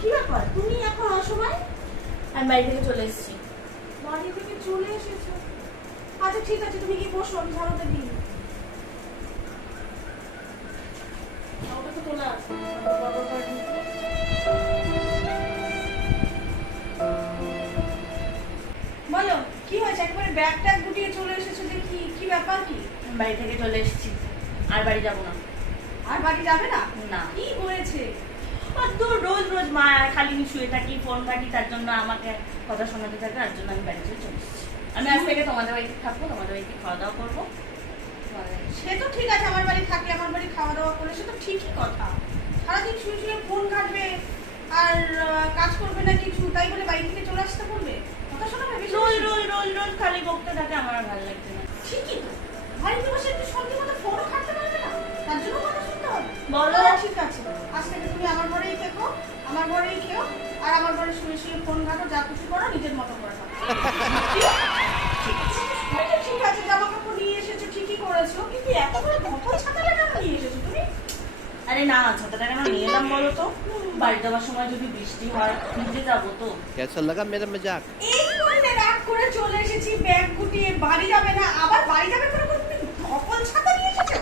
কি ব্যাপার তুমি এখন অসময়? আমি বাড়ি থেকে চলে এসেছি। বাড়ি থেকে চলে এসেছো? আচ্ছা ঠিক আছে, তুমি কি বসো, আমি ঝাড়ুতে দিই। ওটা তো তোলা আছে। বলো কি হয়েছে? একবারে ব্যাগ ট্যাগ গুটিয়ে চলে এসেছো যে, কি কি ব্যাপার কি? আমি বাড়ি থেকে চলে এসেছি, আর বাড়ি যাবো না। আর বাড়ি যাবে না? না। কি হয়েছে? আর তো রোজ রোজ মা খালি শুয়ে থাকি, ফোন ঘাটি, তার জন্য আমাকে কথা শোনাতে থাকে, তার জন্য আমি বাড়ি থেকে চলে এসেছি। আমি আজ থেকে তোমাদের বাড়িতে থাকবো, তোমাদের বাড়িতে খাওয়া দাওয়া করবো। সে তো ঠিক আছে, আমার বাড়ি থাকলে আমার বাড়ি খাওয়া দাওয়া করলে সে তো ঠিকই কথা। সারাদিন শুয়ে শুয়ে ফোন ঘাটবে আর কাজ করবে না কিছু, তাই বলে বাড়ি থেকে চলে আসতে বলবে? কথা শোনা ভাবে রোজ রোজ রোজ রোজ খালি বকতে থাকে, আমার আর ভালো লাগছে না। ঠিকই তো, বাড়িতে বসে একটু সত্যি মতো ফোনও ঘাটতে পারবে না, তার জন্য কথা শুনতে হবে। বলো। ঠিক আছে, আজ থেকে তুমি আমার ঘরেই থেকো, আমার ঘরেই খেও, আর আমার ঘরে শুয়ে শুয়ে ফোন ঘাটো, যা কিছু করো নিজের মতো করে থাকো। ঠিক আছে, জামা কাপড় নিয়ে এসেছো ঠিকই করেছো, কিন্তু এত করে ধকল ছাতাটা কেন নিয়ে এসেছো তুমি? আরে না, ছাতাটা কেন নিয়ে এলাম বলো তো? বাড়ি যাওয়ার সময় যদি বৃষ্টি হয়, ভিজে যাবো তো। कैसा लगा मेरा मजाक? এই বললে রাগ করে চলে এসেছি ব্যাগ গুটিয়ে, বাড়ি যাবে না, আবার বাড়ি যাবে করে বলে তুমি ধকল ছাতা নিয়ে এসেছো?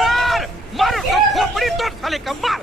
मार मार खोपड़ी तोड़ साले का मार